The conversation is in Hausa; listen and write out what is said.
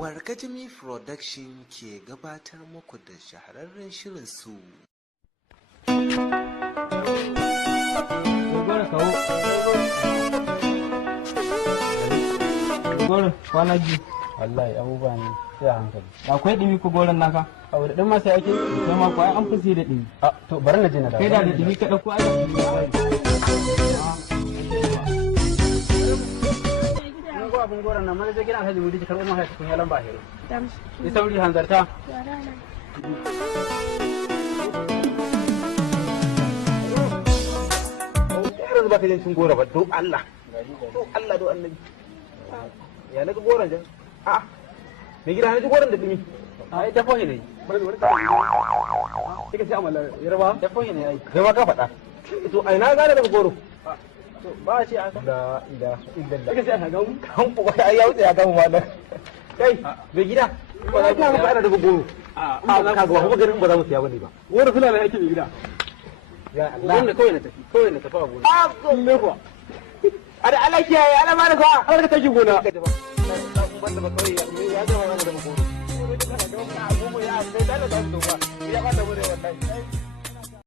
Wargajimi Production ke gabatar muku da shahararren shirin su. Goron kwana biyu. Wallahi abubuwa ne sai a hankali. Akwai dimi ko goron naka? A wadda ɗin masa yake? Sai ma kwaya an fi da dimi. To bari na je na dawo. Kai da dimi ka ɗauko ai da dimi. Abin goron nan mana je gidan Alhaji Mudi ki karɓo mun haya kun ya lamba hero. Ni sauri hanzarta. Yanzu ba ka jin cin gora ba don Allah. To Allah do annabi. Ya naga goron jan. A me gida na ji goron da dumi. Ai da fohi ne. Kika ce amala yarba da fohi ne ai. Kai ma ka faɗa. To ai na gane daga goro. Ba shi aka da illallah kake sai ga mu kan ku ai ya wuce ya ga mu wannan kai me gida ba za ka fara da goro ka ga ba garin ba za mu siya bane ba wani fulana yake me gida ya Allah wannan kawai na tafi a gona me kuwa ada Allah kiyaye Allah ma da fa har ka tafi gona ka tafi kun banda ba kawai ya ga wannan da goro ko da kana ga abubuwa ya sai da ba ya ba da mu da wallahi